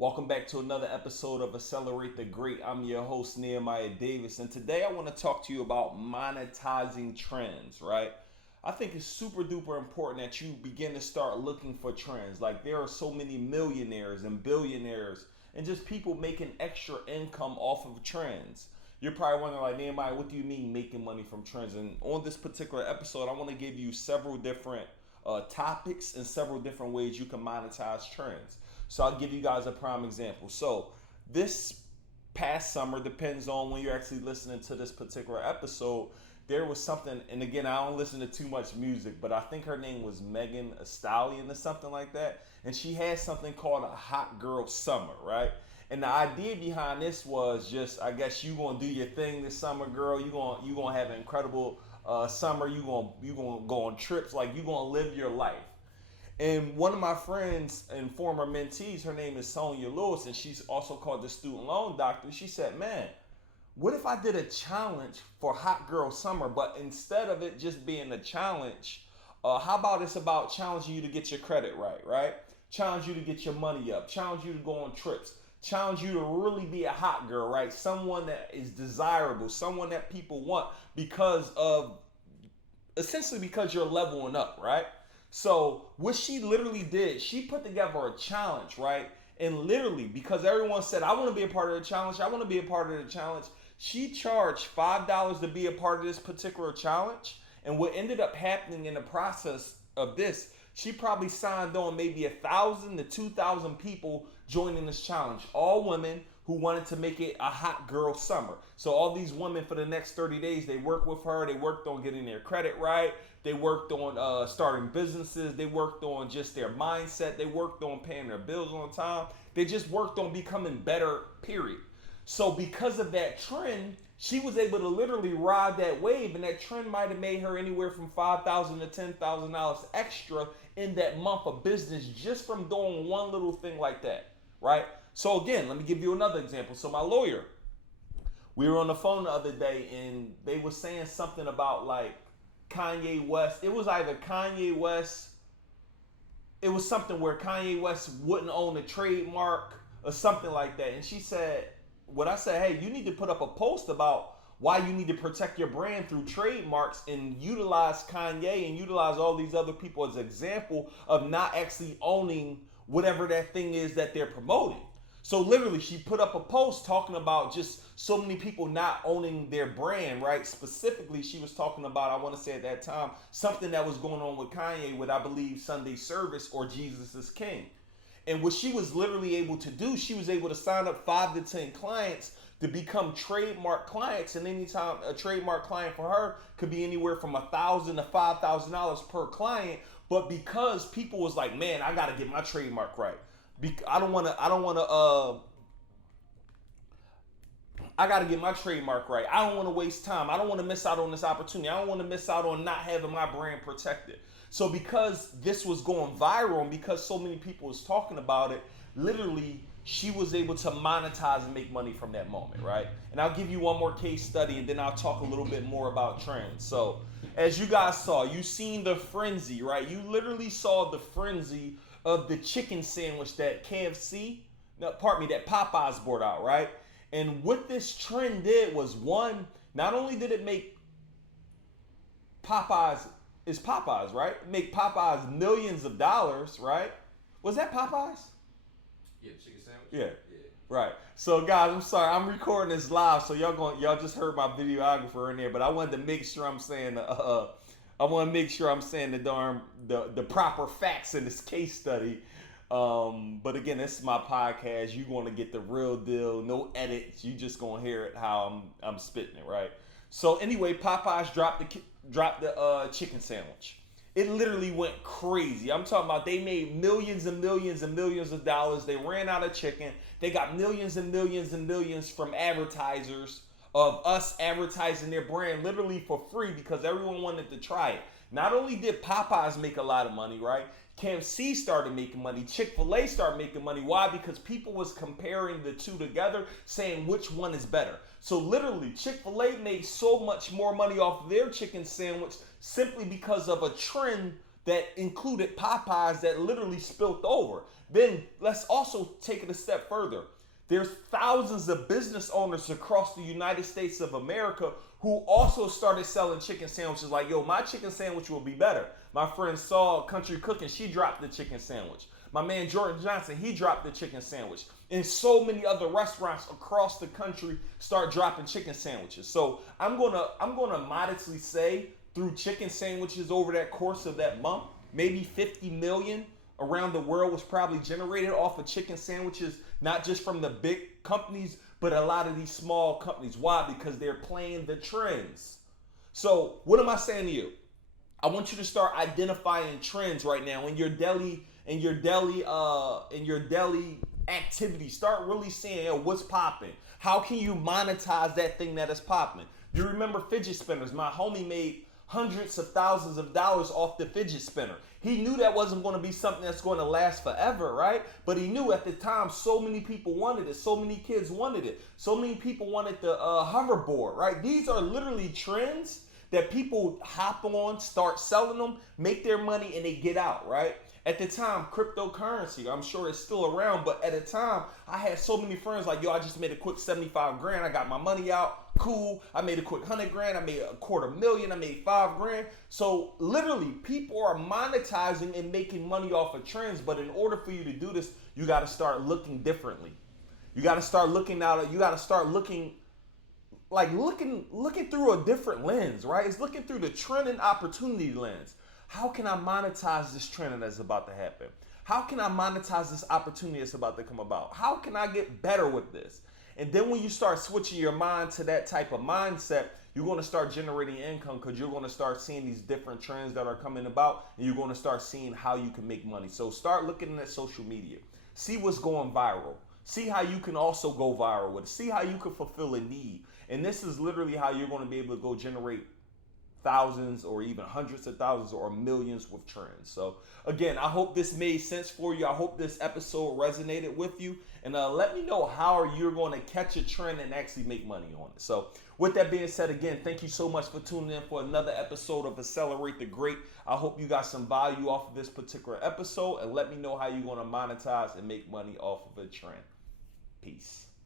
Welcome back to another episode of Accelerate the Great. I'm your host, Nehemiah Davis, and today I want to talk to you about monetizing trends, right? I think it's super duper important that you begin to start looking for trends. Like, there are so many millionaires and billionaires and just people making extra income off of trends. You're probably wondering, like, Nehemiah, what do you mean making money from trends? And on this particular episode, I want to give you several different topics and several different ways you can monetize trends. So I'll give you guys a prime example. So this past summer, depends on when you're actually listening to this particular episode, there was something, and again, I don't listen to too much music, but I think her name was Megan Thee Stallion or something like that. And she had something called a Hot Girl Summer, right? And the idea behind this was just, I guess you gonna do your thing this summer, girl. You gonna have an incredible summer. You gonna go on trips, like you gonna live your life. And one of my friends and former mentees, her name is Sonia Lewis, and she's also called the student loan doctor. She said, man, what if I did a challenge for Hot Girl Summer, but instead of it just being a challenge, how about it's about challenging you to get your credit right, right? Challenge you to get your money up, challenge you to go on trips, challenge you to really be a hot girl, right? Someone that is desirable, someone that people want essentially because you're leveling up, right? So what she literally did, she put together a challenge, right? And literally, because everyone said, I want to be a part of the challenge, I want to be a part of the challenge, she charged $5 to be a part of this particular challenge. And what ended up happening in the process of this, she probably signed on maybe 1,000 to 2,000 people joining this challenge. All women who wanted to make it a hot girl summer. So all these women for the next 30 days, they worked with her. They worked on getting their credit right. They worked on starting businesses. They worked on just their mindset. They worked on paying their bills on time. They just worked on becoming better, period. So because of that trend, she was able to literally ride that wave, and that trend might have made her anywhere from $5,000 to $10,000 extra in that month of business just from doing one little thing like that, right? So again, let me give you another example. So my lawyer, we were on the phone the other day, and they were saying something about like Kanye West. It was either Kanye West, it was something where Kanye West wouldn't own a trademark or something like that. And she said, what I said, hey, you need to put up a post about why you need to protect your brand through trademarks and utilize Kanye and utilize all these other people as an example of not actually owning whatever that thing is that they're promoting. So literally, she put up a post talking about just so many people not owning their brand, right? Specifically, she was talking about, I want to say at that time, something that was going on with Kanye with, I believe, Sunday Service or Jesus is King. And what she was literally able to do, she was able to sign up 5 to 10 clients to become trademark clients. And anytime a trademark client for her could be anywhere from $1,000 to $5,000 per client. But because people was like, man, I got to get my trademark right. I got to get my trademark right. I don't want to waste time. I don't want to miss out on this opportunity. I don't want to miss out on not having my brand protected. So because this was going viral and because so many people was talking about it, literally she was able to monetize and make money from that moment, right? And I'll give you one more case study and then I'll talk a little bit more about trends. So as you guys saw, you seen the frenzy, right? You literally saw the frenzy of the chicken sandwich that that Popeyes brought out, right? And what this trend did was, one, not only did it make Popeyes, is Popeyes, right? Make Popeyes millions of dollars, right? Was that Popeyes? Yeah, chicken sandwich. Yeah. Yeah. Right. So guys, I'm sorry, I'm recording this live, so y'all just heard my videographer in there, but I wanted to make sure I'm saying the proper facts in this case study. But again, this is my podcast. You're going to get the real deal, no edits. You just going to hear it how I'm spitting it, right? So anyway, Popeyes dropped the chicken sandwich. It literally went crazy. I'm talking about they made millions and millions and millions of dollars. They ran out of chicken. They got millions and millions and millions from advertisers of us advertising their brand literally for free because everyone wanted to try it. Not only did Popeyes make a lot of money, right? KFC started making money. Chick-fil-A started making money. Why? Because people was comparing the two together, saying which one is better. So literally, Chick-fil-A made so much more money off of their chicken sandwich simply because of a trend that included Popeyes that literally spilt over. Then let's also take it a step further. There's thousands of business owners across the United States of America who also started selling chicken sandwiches like, yo, my chicken sandwich will be better. My friend Saul Country Cooking, she dropped the chicken sandwich. My man Jordan Johnson, he dropped the chicken sandwich. And so many other restaurants across the country start dropping chicken sandwiches. So I'm gonna modestly say through chicken sandwiches over that course of that month, maybe 50 million around the world was probably generated off of chicken sandwiches, not just from the big companies, but a lot of these small companies. Why? Because they're playing the trends. So what am I saying to you? I want you to start identifying trends right now in your deli activity. Start really seeing, yo, what's popping. How can you monetize that thing that is popping? You remember fidget spinners? My homie made hundreds of thousands of dollars off the fidget spinner. He knew that wasn't going to be something that's going to last forever, right? But he knew at the time so many people wanted it. So many kids wanted it. So many people wanted the hoverboard, right? These are literally trends that people hop on, start selling them, make their money, and they get out, right? At the time, cryptocurrency, I'm sure it's still around, but at the time, I had so many friends like, yo, I just made a quick 75 grand. I got my money out. Cool. I made a quick 100 grand. I made a $250,000. I made 5 grand. So literally, people are monetizing and making money off of trends. But in order for you to do this, you got to start looking differently. You got to start looking out. You got to start looking through a different lens, right? It's looking through the trend and opportunity lens. How can I monetize this trend that's about to happen? How can I monetize this opportunity that's about to come about? How can I get better with this? And then when you start switching your mind to that type of mindset, you're going to start generating income because you're going to start seeing these different trends that are coming about, and you're going to start seeing how you can make money. So start looking at social media. See what's going viral. See how you can also go viral with it. See how you can fulfill a need. And this is literally how you're going to be able to go generate thousands or even hundreds of thousands or millions with trends. So again, I hope this made sense for you. I hope this episode resonated with you, and let me know how you're going to catch a trend and actually make money on it. So with that being said, again, thank you so much for tuning in for another episode of Accelerate the Great. I hope you got some value off of this particular episode, and let me know how you're going to monetize and make money off of a trend. Peace.